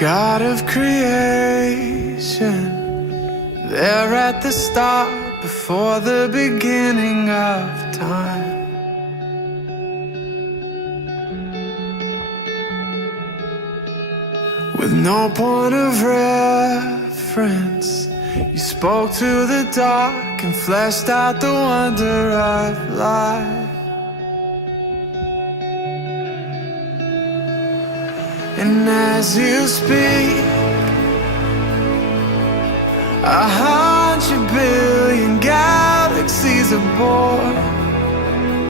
God of creation, there at the start, before the beginning of time. With no point of reference, you spoke to the dark and fleshed out the wonder of life. And as you speak, 100 billion galaxies are born.